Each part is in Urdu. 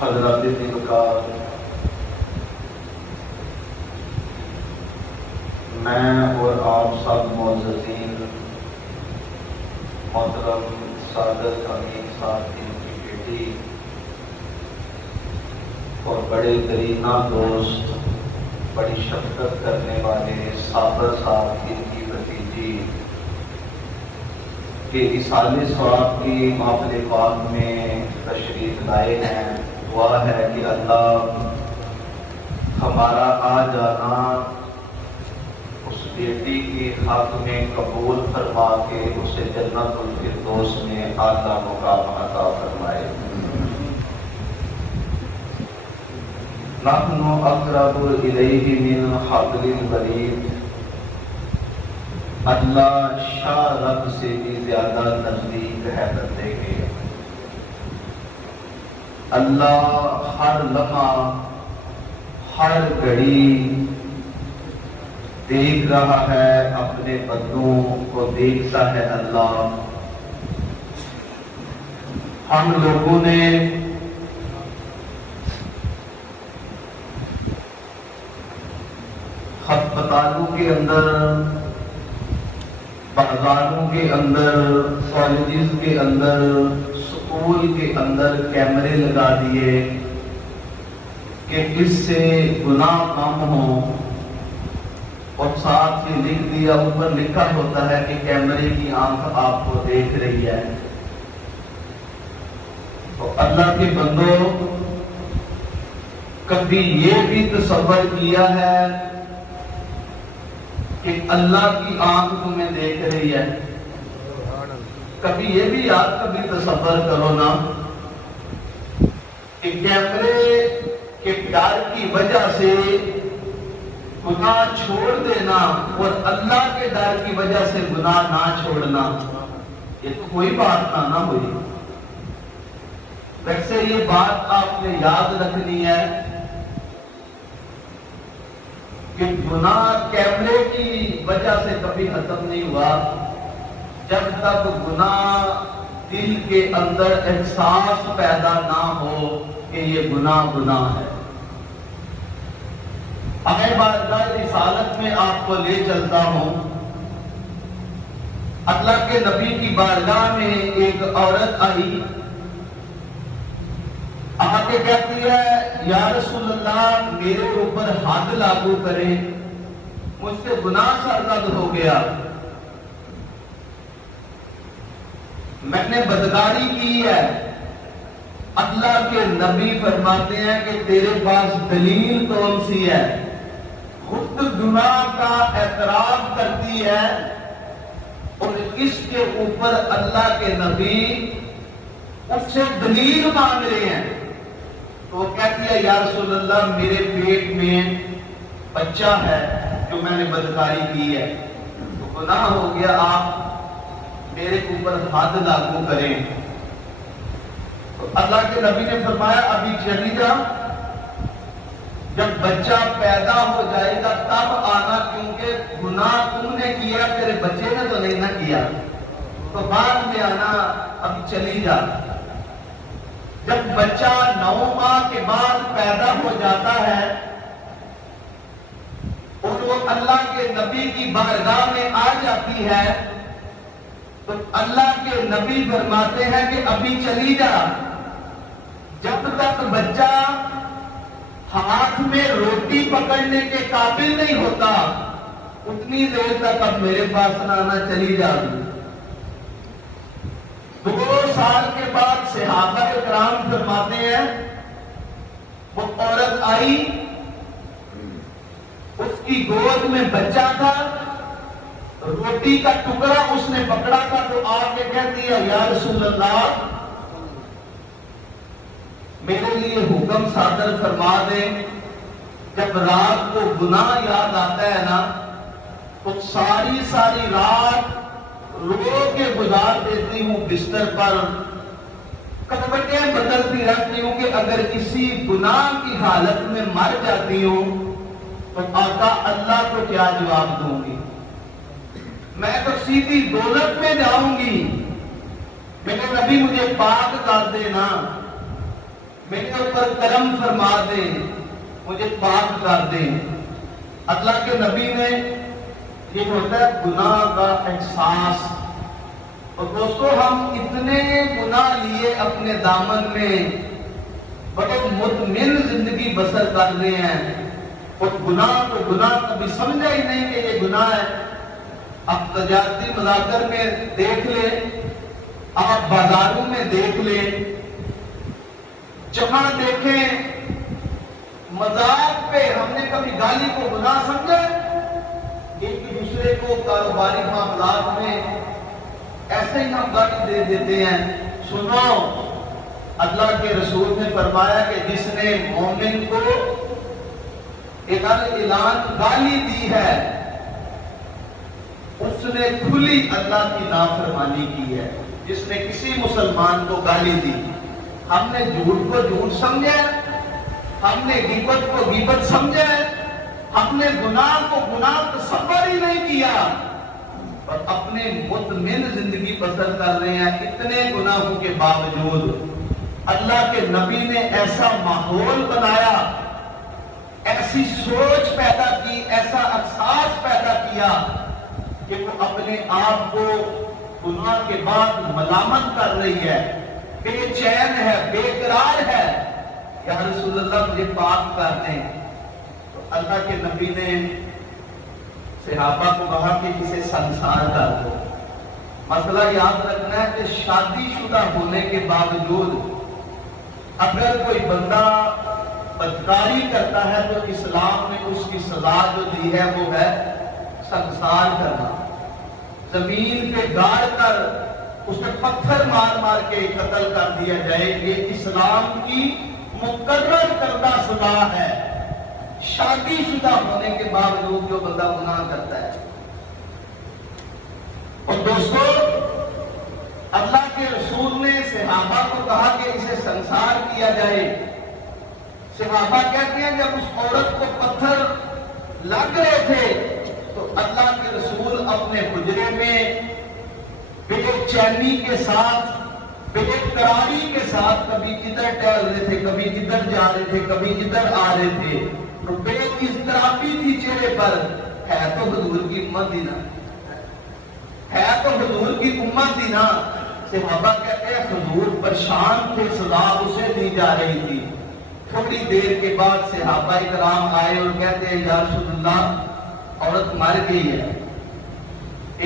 حضرات دلکار، میں اور آپ سب معززین محترم سعادت امین صاحب کی بیٹی اور بڑے درینا دوست، بڑی شفقت کرنے والے صابر صاحب کی بھتیجی کہ اصال ثواب کی محفل پاک میں تشریف لائے ہیں۔ دعا ہے کہ اللہ ہمارا آ جانا اس بیٹی کی حق میں قبول فرما کے اسے جنت الفردوس میں اعلیٰ مقام عطا فرمائے۔ نحن اقرب الیہ من حبل الورید، اللہ شاہ رب سے بھی زیادہ نزدیک ہے بندے کے۔ اللہ ہر لمحہ ہر گھڑی دیکھ رہا ہے، اپنے بندوں کو دیکھتا ہے اللہ۔ ہم لوگوں نے ہسپتالوں کے اندر، بازاروں کے اندر، کالجز کے اندر، اسکول کے اندر کیمرے لگا دیے کہ اس سے گناہ کم ہو، اور ساتھ ہی لکھ دیا، اوپر لکھا ہوتا ہے کہ کیمرے کی آنکھ آپ کو دیکھ رہی ہے۔ تو اللہ کے بندوں، کبھی یہ بھی تصور کیا ہے کہ اللہ کی آنکھ تمہیں دیکھ رہی ہے؟ کبھی یہ بھی یاد، کبھی تصور کرو نا کہ کیمرے کے ڈر کی وجہ سے گناہ چھوڑ دینا اور اللہ کے ڈر کی وجہ سے گناہ نہ چھوڑنا، یہ تو کوئی بات نہ ہوئی۔ ویسے یہ بات آپ نے یاد رکھنی ہے کہ گناہ کیمرے کی وجہ سے کبھی ختم نہیں ہوا جب تک گناہ دل کے اندر احساس پیدا نہ ہو کہ یہ گناہ ہے۔ میں بارگاہ رسالت میں آپ کو لے چلتا ہوں۔ اللہ کے نبی کی بارگاہ میں ایک عورت آئی، آ کے کہتی ہے یا رسول اللہ میرے اوپر حد لاگو کریں، مجھ سے گناہ سرزد ہو گیا، میں نے بدکاری کی ہے۔ اللہ کے نبی فرماتے ہیں کہ تیرے پاس دلیل کون سی ہے؟ خود گناہ کا اعتراف کرتی ہے اور اس کے اوپر اللہ کے نبی اس سے دلیل مانگ رہے ہیں۔ تو وہ کہتی ہے یا رسول اللہ میرے پیٹ میں بچہ ہے جو میں نے بدکاری کی ہے، تو گناہ ہو گیا، آپ میرے اوپر حد لاگو کریں۔ تو اللہ کے نبی نے فرمایا ابھی چلی جا، جب بچہ پیدا ہو جائے گا تب آنا، کیونکہ گناہ تم نے کیا، تیرے بچے نے تو نہیں نہ کیا، تو بعد میں آنا، اب چلی جا۔ جب بچہ 9 ماہ کے بعد پیدا ہو جاتا ہے اور وہ اللہ کے نبی کی بارگاہ میں آ جاتی ہے، تو اللہ کے نبی فرماتے ہیں کہ ابھی چلی جا، جب تک بچہ ہاتھ میں روٹی پکڑنے کے قابل نہیں ہوتا اتنی دیر تک اب میرے پاس نہ آنا، چلی جا۔ 2 سال کے بعد صحابہ کرام فرماتے ہیں وہ عورت آئی، اس کی گود میں بچہ تھا، روٹی کا ٹکڑا اس نے پکڑا تھا، تو آ کے کہتی ہے یا رسول اللہ میرے لیے حکم صادر فرما دے، جب رات کو گناہ یاد آتا ہے نا تو ساری رات رو کے گزار دیتی ہوں، بستر پر کپڑے بدلتی رہتی ہوں کہ اگر کسی گناہ کی حالت میں مر جاتی ہوں تو آقا اللہ کو کیا جواب دوں گی، میں تو سیدھی دولت میں جاؤں گی، میرے نبی مجھے پاک کر دینا۔ میرے اوپر کرم فرما دیں، مجھے پاک کر دیں۔ اللہ کے نبی نے، یہ ہوتا ہے گناہ کا احساس۔ اور دوستو ہم اتنے گناہ لیے اپنے دامن میں، بڑے مطمئن زندگی بسر کر رہے ہیں، اور گناہ کو گناہ کبھی سمجھا ہی نہیں کہ یہ گناہ ہے۔ آپ تجارتی مذاکر میں دیکھ لیں، آپ بازاروں میں دیکھ لیں، جہاں دیکھیں مذاق پہ ہم نے کبھی گالی کو گناہ سمجھا؟ ایک دوسرے کو کاروباری معاملات میں ایسے ہی ہم گالی دے دیتے ہیں۔ سنو، اللہ کے رسول نے فرمایا کہ جس نے مومن کو اعلان گالی دی ہے، اس نے کھلی اللہ کی نافرمانی کی ہے۔ جس نے کسی مسلمان کو گالی دی، ہم نے جھوٹ کو جھوٹ سمجھا، ہم نے غیبت کو غیبت سمجھا، ہم نے گناہ کو گناہ تصور ہی نہیں کیا، اور اپنے مطمئن زندگی بسر کر رہے ہیں اتنے گناہوں کے باوجود۔ اللہ کے نبی نے ایسا ماحول بنایا، ایسی سوچ پیدا کی، ایسا احساس پیدا کیا کہ وہ اپنے آپ کو گناہ کے بعد ملامت کر رہی ہے، بے چین ہے، بے قرار ہے۔ یا رسول اللہ مجھے پاک کر دیں۔ تو اللہ کے نبی نے صحابہ کو کہا کہ اسے سنسار کر دو۔ مسئلہ یاد رکھنا ہے کہ شادی شدہ ہونے کے باوجود اگر کوئی بندہ بدکاری کرتا ہے تو اسلام نے اس کی سزا جو دی ہے وہ ہے سنسار کرنا، زمین پہ گاڑ کر اسے پتھر مار مار کے قتل کر دیا جائے۔ یہ اسلام کی مقرر کردہ سزا ہے شادی شدہ ہونے کے باوجود جو بندہ گناہ کرتا ہے۔ اور دوستو اللہ کے رسول نے صحابہ کو کہا کہ اسے سنسار کیا جائے۔ صحابہ کہتے ہیں جب اس عورت کو پتھر لگ رہے تھے تو اللہ کے رسول اپنے حجرے میں بے چینی کے ساتھ، بے قراری کے ساتھ کبھی ادھر ٹہل رہے تھے، کبھی ادھر جا رہے تھے، کبھی ادھر آ رہے تھے، تو بے اضطرابی تھی چہرے پر۔ ہے تو حضور کی امت ہی نا، ہے تو حضور کی امت ہی نا۔ صحابہ کہتے ہیں حضور پریشان تھے، سزا اسے دی جا رہی تھی۔ تھوڑی دیر کے بعد صحابہ اکرام آئے اور کہتے ہیں یا رسول اللہ عورت مر گئی ہے۔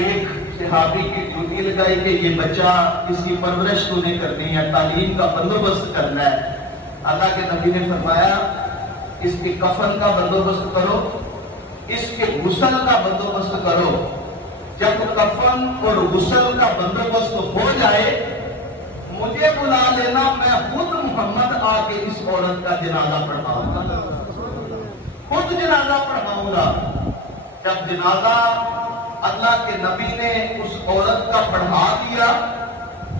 ایک صحابی کی ڈیوٹی لگائی کہ یہ بچہ اس کی پرورش تو نہیں کرنی ہے، تعلیم کا بندوبست کرنا ہے۔ اللہ کے نبی نے فرمایا اس کے کفن کا بندوبست کرو، اس کے غسل کا بندوبست کرو۔ جب کفن اور غسل کا بندوبست ہو جائے مجھے بلا لینا، میں خود محمد آ کے اس عورت کا جنازہ پڑھاؤں گا، خود جنازہ پڑھاؤں گا۔ جب جنازہ اللہ کے نبی نے اس عورت کا پڑھا دیا،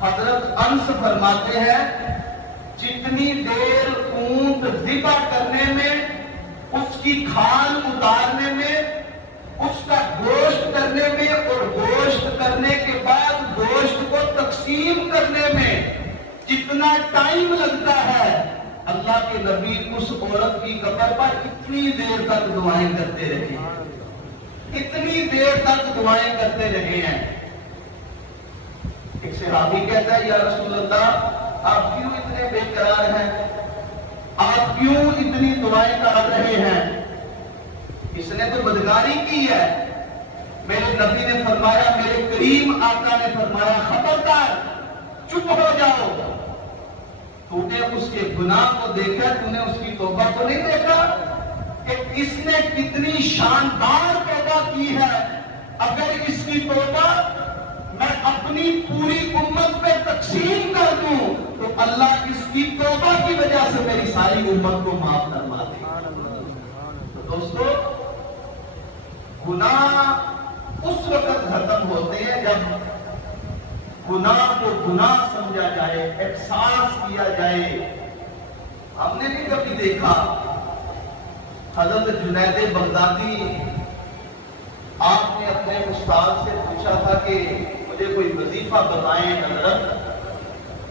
حضرت انس فرماتے ہیں جتنی دیر اونٹ ذبح کرنے میں، اس کی کھال اتارنے میں، اس کا گوشت کرنے میں، اور گوشت کرنے کے بعد گوشت کو تقسیم کرنے میں جتنا ٹائم لگتا ہے، اللہ کے نبی اس عورت کی قبر پر اتنی دیر تک دعائیں کرتے رہے، اتنی دیر تک دعائیں کرتے رہے ہیں۔ ایک صحابی کہتا ہے یا رسول اللہ آپ کیوں اتنے بے قرار ہیں، آپ کیوں اتنی دعائیں کر رہے ہیں؟ اس نے تو بدکاری کی ہے۔ میرے نبی نے فرمایا، میرے کریم آقا نے فرمایا خبردار چپ ہو جاؤ، تو نے اس کے گناہ کو دیکھا، تو نے اس کی توبہ کو نہیں دیکھا کہ اس نے کتنی شاندار توبہ کی ہے۔ اگر اس کی توبہ میں اپنی پوری امت پہ تقسیم کر دوں تو اللہ اس کی توبہ کی وجہ سے میری ساری امت کو معاف فرما دے۔ تو دوستو گناہ اس وقت ختم ہوتے ہیں جب گناہ کو گناہ سمجھا جائے، احساس کیا جائے۔ ہم نے بھی کبھی دیکھا حضرت جنید بغدادی، آپ نے اپنے استاد سے پوچھا تھا کہ مجھے کوئی وظیفہ بتائیں حضرت،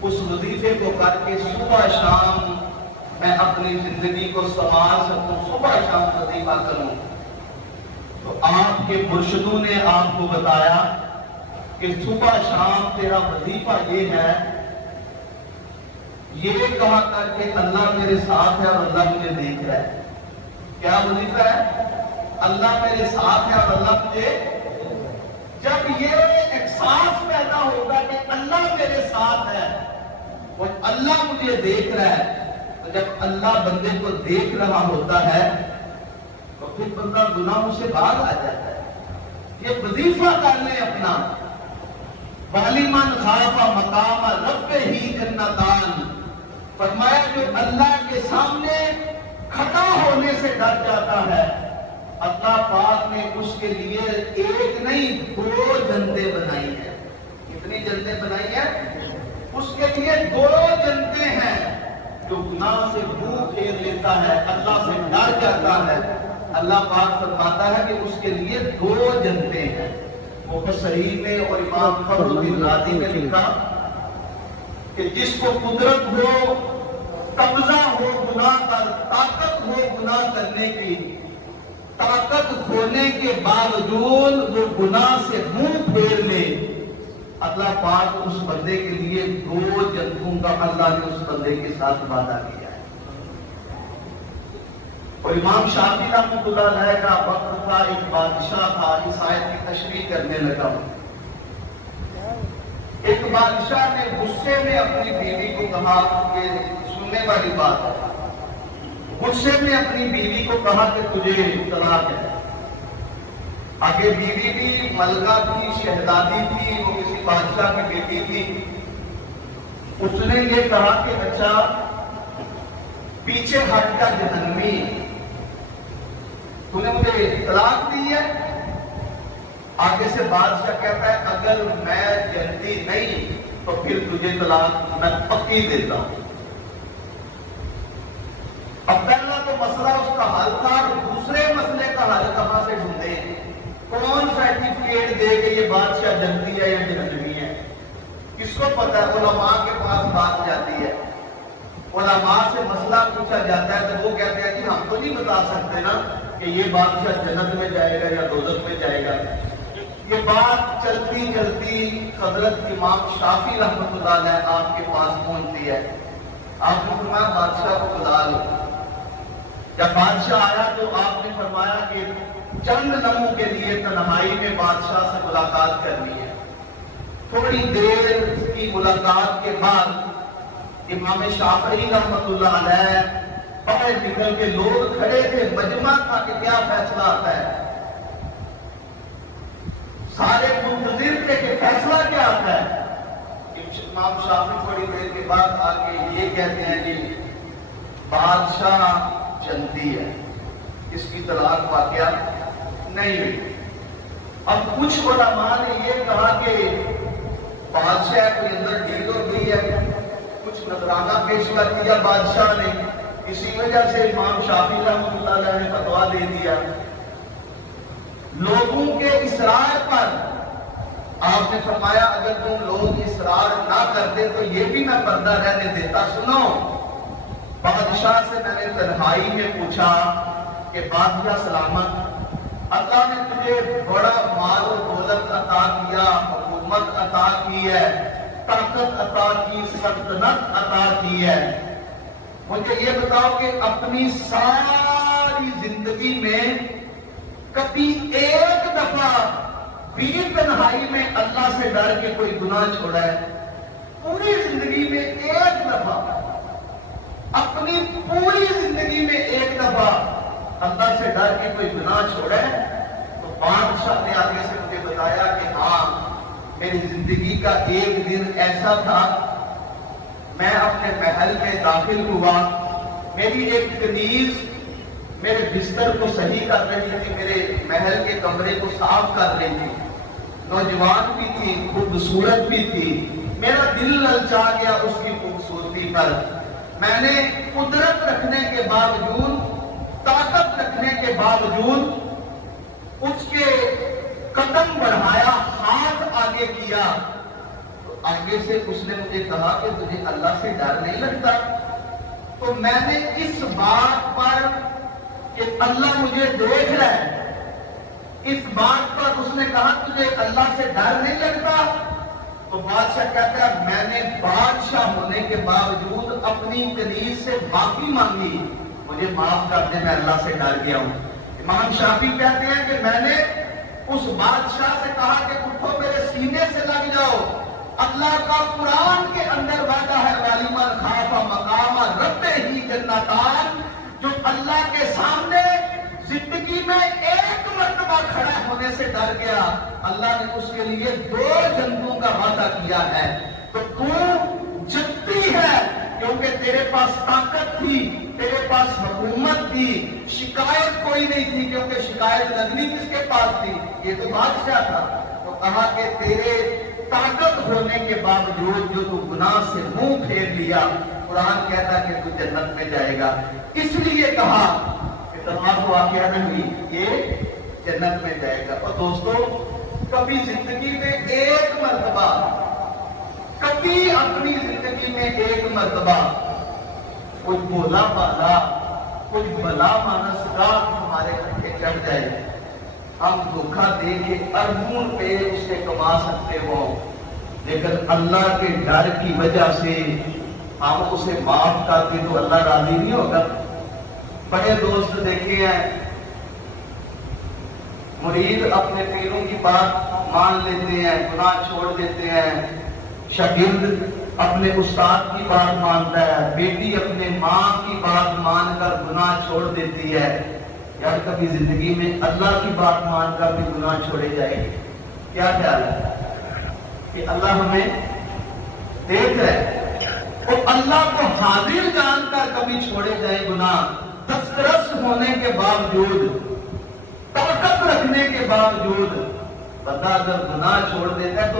اس وظیفے کو کر کے صبح شام میں اپنی زندگی کو سنوار سکوں، صبح شام وظیفہ کروں، تو آپ کے مرشدوں نے آپ کو بتایا کہ صبح شام تیرا وظیفہ یہ ہے، یہ کہا کر کے اللہ میرے ساتھ ہے اور اللہ مجھے دیکھ رہا ہے۔ کیا وظیفہ ہے؟ اللہ میرے ساتھ ہے اور اللہ مجھے، جب یہ احساس پیدا ہوگا کہ اللہ میرے ساتھ ہے اور اللہ مجھے دیکھ رہا ہے، تو جب اللہ بندے کو دیکھ رہا ہوتا ہے تو پھر بندہ گناہوں سے باہر آ جاتا ہے۔ یہ وظیفہ کر لیں اپنا، وَلِمَنْ خَافَ مَقَامَ رَبِّهِ جَنَّتَانِ، فرمایا جو اللہ کے سامنے کھڑا ہونے سے ڈر جاتا ہے، اللہ پاک نے اس کے لیے ایک نہیں 2 جنتیں بنائی ہیں۔ کتنی جنتیں بنائی ہیں؟ اس کے لیے 2 جنتیں ہیں۔ جو گناہ سے منہ پھیر لیتا ہے، اللہ سے ڈر جاتا ہے، اللہ پاک فرماتا ہے کہ اس کے لیے 2 جنتیں ہیں۔ مفسرین میں اور امام فخر الدین رازی نے لکھا کہ جس کو قدرت ہو، قبضہ ہو گناہ پر، طاقت ہو گناہ کرنے کی، طاقت ہونے کے باوجود وہ گناہ سے منہ پھیر لے، اللہ پاک اس بندے کے لیے 2 جنتوں کا اللہ نے اس بندے کے ساتھ وعدہ کیا ہے۔ اور امام شافعی رحمۃ اللہ علیہ کا وقت تھا، ایک بادشاہ تھا، اس آیت کی تشریح کرنے لگا۔ ایک بادشاہ نے غصے میں اپنی بیوی کو کہا، کہ سننے والی بات ہے، غصے میں اپنی بیوی کو کہا کہ تجھے طلاق ہے۔ آگے بیوی بھی ملکہ تھی، شہزادی تھی، وہ کسی بادشاہ کی بیٹی تھی۔ اس نے یہ کہا کہ اچھا پیچھے ہٹ کا جہنمی، تو نے مجھے طلاق دی ہے؟ آگے سے بادشاہ کہتا ہے اگر میں جنتی نہیں تو پھر تجھے طلاق میں پکی دیتا ہوں۔ اب پہلا تو مسئلہ اس کا حل تھا، دوسرے مسئلے کا حل کہاں سے ڈھونڈے؟ کون سرٹیفکیٹ دے کہ یہ بادشاہ جنتی ہے یا جہنمی ہے؟ کس کو پتا ہے؟ علماء کے پاس بات جاتی ہے، علماء سے مسئلہ پوچھا جاتا ہے تو وہ کہتے ہیں کہ ہم تو نہیں بتا سکتے نا کہ یہ بادشاہ جنت میں جائے گا یا دوزخ میں جائے گا۔ یہ بات چلتی چلتی حضرت امام شافعی رحمۃ اللہ علیہ آپ کے پاس پہنچتی ہے۔ آپ نے فرمایا بادشاہ کو بلا لو۔ جب بادشاہ آیا تو آپ نے فرمایا کہ چند لمحوں کے لیے تنہائی میں بادشاہ سے ملاقات کرنی ہے۔ تھوڑی دیر کی ملاقات کے بعد امام شافعی رحمۃ اللہ علیہ باہر نکل کے، لوگ کھڑے تھے، مجمع تھا کہ کیا فیصلہ آتا ہے، سارے منتظر تھے کہ فیصلہ کیا آتا ہے۔ امام شافعی تھوڑی دیر کے بعد آ کے یہ کہتے ہیں کہ بادشاہ جنتی ہے، اس کی طلاق واقعہ نہیں ہوئی۔ اب کچھ علماء نے یہ کہا کہ بادشاہ کے اندر ڈیل ہو گئی ہے، کچھ نذرانہ پیش کر دیا بادشاہ نے، اسی وجہ سے امام شافعی رحمۃ اللہ علیہ نے فتویٰ دے دیا۔ لوگوں کے اصرار پر آپ نے فرمایا اگر تم لوگ اصرار نہ کرتے تو یہ بھی میں پردہ رہنے دیتا۔ سنو، بادشاہ سے میں نے تنہائی میں پوچھا کہ بادشاہ سلامت، اللہ نے تجھے بڑا مال و دولت عطا کیا، حکومت عطا کی ہے، طاقت عطا کی، سلطنت عطا کی ہے، مجھے یہ بتاؤ کہ اپنی ساری زندگی میں کبھی ایک دفعہ بھی تنہائی میں اللہ سے ڈر کے کوئی گناہ چھوڑا ہے؟ پوری زندگی میں ایک دفعہ، اپنی پوری زندگی میں ایک دفعہ اللہ سے ڈر کے کوئی گناہ چھوڑا ہے؟ تو بادشاہ نے آگے سے مجھے بتایا کہ ہاں، میری زندگی کا ایک دن ایسا تھا، میں اپنے محل میں داخل ہوا، میری ایک کنیز میرے بستر کو صحیح کر رہی تھی، میرے محل کے کمرے کو صاف کر رہی تھی، نوجوان بھی تھی، خوبصورت بھی تھی، میرا دل للچا گیا اس کی خوبصورتی پر۔ میں نے قدرت رکھنے کے باوجود، طاقت رکھنے کے باوجود اس کے قدم بڑھایا، ہاتھ آگے کیا، تو آگے سے اس نے مجھے کہا کہ تجھے اللہ سے ڈر نہیں لگتا؟ تو تو میں نے اس بات پر کہ اللہ مجھے دیکھ رہا ہے، اس بات پر اس نے کہا تجھے اللہ سے ڈر نہیں لگتا؟ تو بادشاہ کہتا ہے میں نے بادشاہ ہونے کے باوجود اپنی کنیز سے معافی مانگی، مجھے معاف کر دے، میں اللہ سے ڈر گیا ہوں۔ امام شافعی کہتے ہیں کہ میں نے اس بادشاہ سے کہا کہ اٹھو میرے سینے سے لگ جاؤ، اللہ کا قرآن کے اندر وعدہ ہے وَلِمَنْ خَافَ مَقَامَ رَبِّهِ جَنَّتَانِ، جو اللہ کے سامنے زندگی میں ایک مرتبہ کھڑا ہونے سے ڈر گیا، اللہ نے اس کے لیے 2 جنتوں کا وعدہ کیا ہے۔ تو جنتی ہے کیونکہ تیرے پاس طاقت تھی، تیرے پاس حکومت تھی، شکایت کوئی نہیں تھی کیونکہ شکایت لگنی کس کے پاس تھی؟ یہ تو بادشاہ تھا۔ تو کہا کہ تیرے طاقت ہونے کے باوجود جو تو گناہ سے منہ پھیر لیا، قرآن کہتا کہ تو جنت میں جائے گا، اس لیے کہا کہ تمام واقعہ نہیں، یہ جنت میں جائے گا۔ اور دوستو کبھی زندگی میں ایک مرتبہ، کبھی اپنی زندگی میں ایک مرتبہ کوئی بولا بالا، کوئی بلا مانس کا ہمارے کندھے چڑھ جائے، ہم دھوکہ دے کے اربوں پہ اس سے کما سکتے ہو، لیکن اللہ کے ڈر کی وجہ سے ہم اسے معاف کر کے تو اللہ راضی نہیں ہوگا۔ بڑے دوست دیکھے ہیں، مرید اپنے پیروں کی بات مان لیتے ہیں، گناہ چھوڑ دیتے ہیں، شاگرد اپنے استاد کی بات مانتا ہے، بیٹی اپنے ماں کی بات مان کر گناہ چھوڑ دیتی ہے۔ یار کبھی زندگی میں اللہ کی بات مان کر بھی گناہ چھوڑے جائیں گے؟ کیا خیال ہے کہ اللہ ہمیں دیکھ رہا ہے؟ اور اللہ کو حاضر جان کر کبھی چھوڑے جائیں گناہ، دسترس ہونے کے باوجود، طاقت رکھنے کے باوجود بندہ اگر گناہ چھوڑ دیتا ہے تو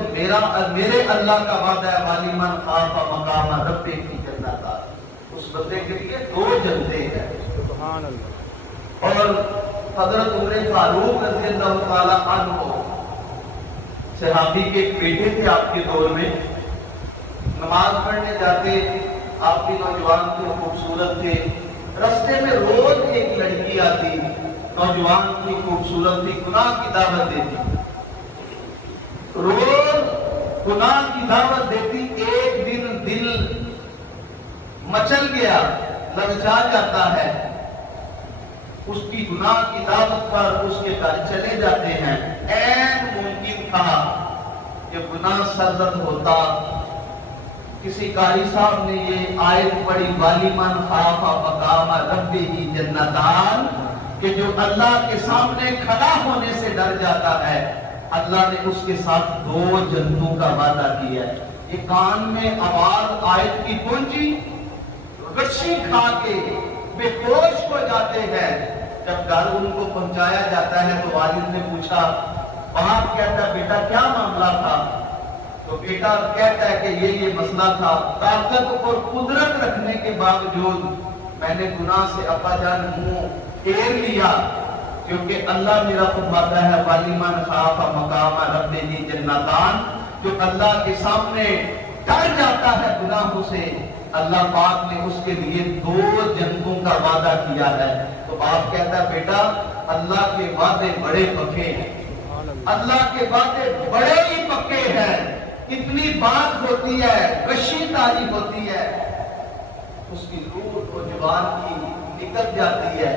میرے اللہ کا وعدہ ہے وَلِمَنْ خَافَ مَقَامَ رَبِّهِ جَنَّتَانِ، اس بندے کے لیے 2 جنتیں ہیں۔ سبحان اللہ۔ اور حضرت عمر فاروق رضی اللہ تعالی عنہ صحابی کے ایک بیٹے تھے آپ کے دور میں، نماز پڑھنے جاتے، آپ بھی نوجوان تھے، خوبصورت تھے، رستے میں روز ایک لڑکی آتی، نوجوان تھی، خوبصورت تھی، گناہ کی دعوت دیتی، روز گناہ کی دعوت دیتی۔ ایک دن دل مچل گیا، للچا جاتا ہے، اس کی گناہ کی دعوت پر اس کے گھر چلے جاتے ہیں۔ عین ممکن تھا کہ گناہ سرزد ہوتا، کسی قاری صاحب نے یہ آیت پڑھی وَلِمَنْ خَافَ مَقَامَ رَبِّهِ جَنَّتَانِ، کہ جو اللہ کے سامنے کھڑا ہونے سے ڈر جاتا ہے، اللہ نے اس کے ساتھ 2 جنتوں کا وعدہ کیا ہے۔ یہ کان میں آواز آیت کی پہنچی، غشی کھا کے بے ہوش ہو جاتے ہیں۔ جب گھر ان کو پہنچایا جاتا ہے تو والد نے پوچھا، باپ کہتا ہے بیٹا کیا معاملہ تھا؟ تو بیٹا کہتا ہے کہ یہ مسئلہ تھا، طاقت اور قدرت رکھنے کے باوجود میں نے گناہ سے ابا جان منہ پھیر لیا، کیونکہ اللہ میرا فرماتا ہے وَلِمَنْ خَافَ مَقَامَ رَبِّهِ جَنَّتَانِ، جو اللہ کے سامنے ڈر جاتا ہے گناہوں سے، اللہ پاک نے اس کے لیے 2 جنتوں کا وعدہ کیا ہے۔ تو باپ کہتا ہے بیٹا اللہ کے وعدے بڑے پکے ہیں، اللہ کے وعدے بڑے ہی پکے ہیں، اتنی بات ہوتی ہے، غشی تاری ہوتی ہے، اس کی روح کو جوان کی نکل جاتی ہے۔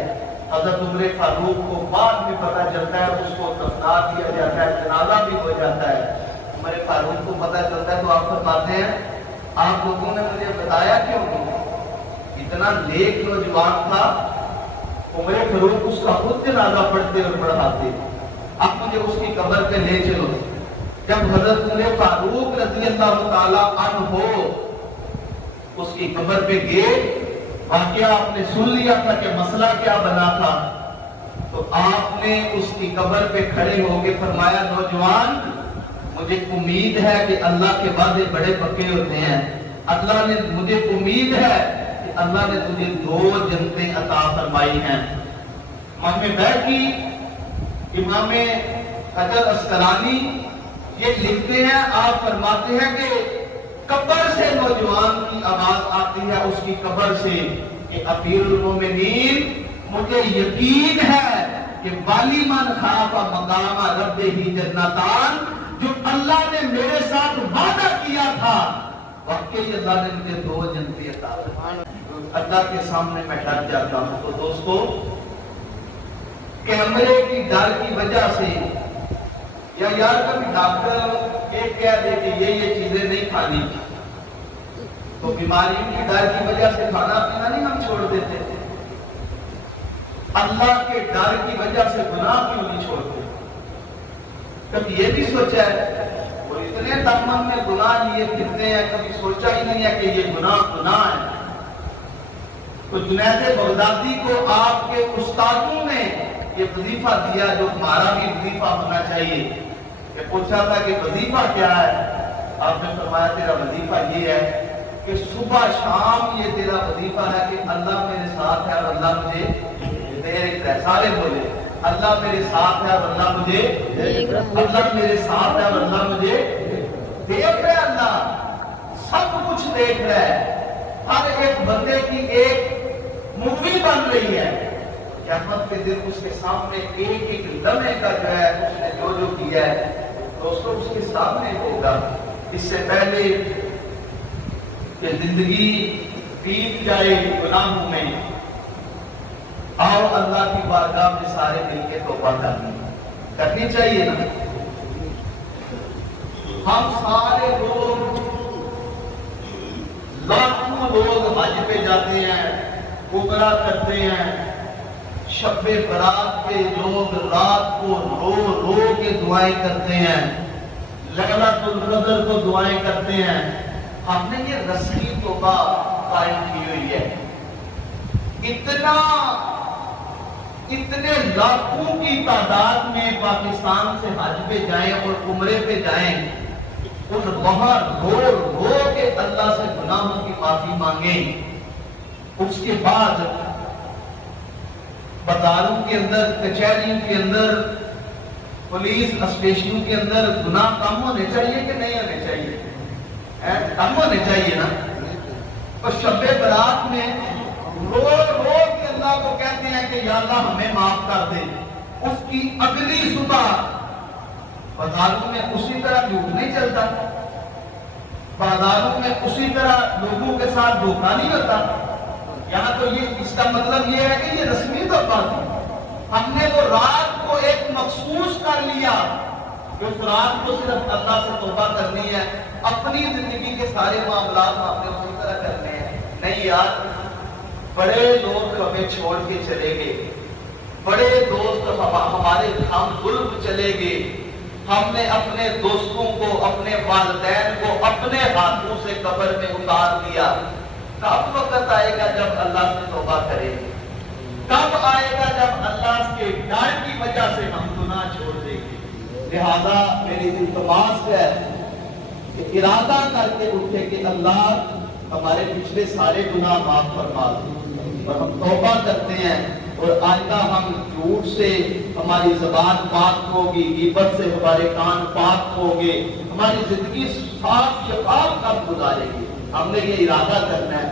حضرت عمر فاروق کو بعد میں پتہ چلتا ہے، اس کو دفنا دیا جاتا ہے، جنازہ بھی ہو جاتا ہے۔ عمر فاروق کو پتہ چلتا ہے تو آپ فرماتے ہیں آپ لوگوں نے مجھے بتایا کیوں نہیں؟ اتنا نیک نوجوان تھا، عمر فاروق اس کا خود جنازہ پڑھتے اور پڑھاتے، اب مجھے اس کی قبر پہ لے چلو۔ جب حضرت عمر فاروق رضی اللہ تعالی عنہ اس کی قبر پہ گئے، واقعہ آپ نے سن لیا تھا کہ مسئلہ کیا بنا تھا، تو آپ نے اس کی قبر پہ کھڑے ہو کے فرمایا نوجوان مجھے امید ہے کہ اللہ کے وعدے بڑے پکے ہوتے ہیں، اللہ نے مجھے امید ہے کہ اللہ نے تجھے 2 جنتیں عطا فرمائی ہیں۔ امام بیہقی، امام حجر اسقلانی یہ لکھتے ہیں، آپ فرماتے ہیں کہ قبر سے نوجوان کی آواز آتی ہے، اس کی قبر سے کہ امیر المومنین مجھے یقین ہے کہ والی من خاف مقام رب ہی جنتان، جو اللہ نے میرے ساتھ وعدہ کیا تھا واقعی اللہ نے مجھے 2 جنتی عطا کی۔ اللہ کے سامنے میں ڈر جاتا ہوں۔ تو دوستو، کیمرے کی ڈر کی وجہ سے یا یار کبھی ڈاکٹر ایک کہہ دے کہ یہ چیزیں نہیں کھانی تو بیماریوں کی ڈر کی وجہ سے کھانا پینا نہیں ہم چھوڑ دیتے تھے۔ اللہ کے ڈر کی وجہ سے گناہ کیوں نہیں چھوڑتے؟ کبھی یہ بھی سوچا ہے؟ وہ اتنے دامن میں گناہ لیے پھرتے ہیں، کبھی سوچا ہی نہیں ہے کہ یہ گناہ ہے۔ تو جنید بغدادی کو آپ کے استادوں نے یہ وظیفہ دیا جو ہمارا بھی وظیفہ ہونا چاہیے، کہ پوچھا تھا کہ وظیفہ کیا ہے؟ آپ نے فرمایا تیرا وظیفہ یہ ہے کہ صبح شام یہ تیرا وظیفہ ہے کہ اللہ میرے ساتھ ہے اور اللہ مجھے دیکھ رہا ہے۔ سارے بولے اللہ میرے ساتھ ہے اور اللہ مجھے اللہ میرے ساتھ ہے اور اللہ مجھے دیکھ رہا ہے۔ اللہ سب کچھ دیکھ رہا ہے۔ ہر ایک بندے کی ایک مووی بن رہی ہے۔ قیامت کے دن اس کے سامنے ایک ایک لمحے کا جو ہے اس نے جو کیا ہے دوستوں اس کے سامنے ہوگا۔ اس سے پہلے کہ زندگی بیت جائے گناہوں میں، آؤ اللہ کی بارگاہ میں سارے مل کے توبہ کرنی چاہیے نا۔ ہم سارے لوگ لاکھوں لوگ حج پہ جاتے ہیں، عمرہ کرتے ہیں، شب برات پہ لوگ رات کو رو رو کے دعائیں کرتے ہیں، لیلۃ القدر کو دعائیں کرتے ہیں۔ ہم نے یہ رسمی توبہ قائم کی ہوئی ہے۔ اتنے لاکھوں کی تعداد میں پاکستان سے حج پہ جائیں اور عمرے پہ جائیں، ان وہاں رو رو کے اللہ سے گناہوں کی معافی مانگیں۔ اس کے بعد بازاروں کے اندر، کچہریوں کے اندر، پولیس اسٹیشنوں کے اندر گناہ کم ہونے چاہیے کہ نہیں ہونے چاہیے؟ کم ہونے چاہیے نا۔ اور شب برات میں رو رو کے اللہ کو کہتے ہیں کہ یا اللہ ہمیں معاف کر دے۔ اس کی اگلی صبح بازاروں میں اسی طرح جھوٹ نہیں چلتا، بازاروں میں اسی طرح لوگوں کے ساتھ دھوکہ نہیں ہوتا۔ یہاں تو اس کا مطلب یہ ہے کہ یہ رسمی توبہ تھی۔ ہم نے وہ رات کو ایک مخصوص کر لیا کہ اس رات کو صرف اللہ سے توبہ کرنی ہے، اپنی زندگی کے سارے معاملات ہم نے اسی طرح کرنے ہیں۔ نہیں یار، بڑے لوگ ہمیں چھوڑ کے چلے گئے، بڑے دوست ہمارے ہم ظلم چلے گئے، ہم نے اپنے دوستوں کو، اپنے والدین کو اپنے ہاتھوں سے قبر میں اتار دیا۔ کب وقت آئے گا جب اللہ سے توبہ کریں گے؟ کب آئے گا جب اللہ کے ڈر کی وجہ سے ہم گناہ چھوڑ دیں گے؟ لہذا میری التماس ہے کہ ارادہ کر کے اٹھے کہ اللہ ہمارے پچھلے سارے گناہ معاف فرما دے، اور ہم توبہ کرتے ہیں اور آئندہ ہم جھوٹ سے ہماری زبان پاک ہوگی، غیبت سے ہمارے کان پاک ہوگے، ہماری زندگی صاف شفاف کب گزارے گی؟ ہم نے یہ ارادہ کرنا ہے۔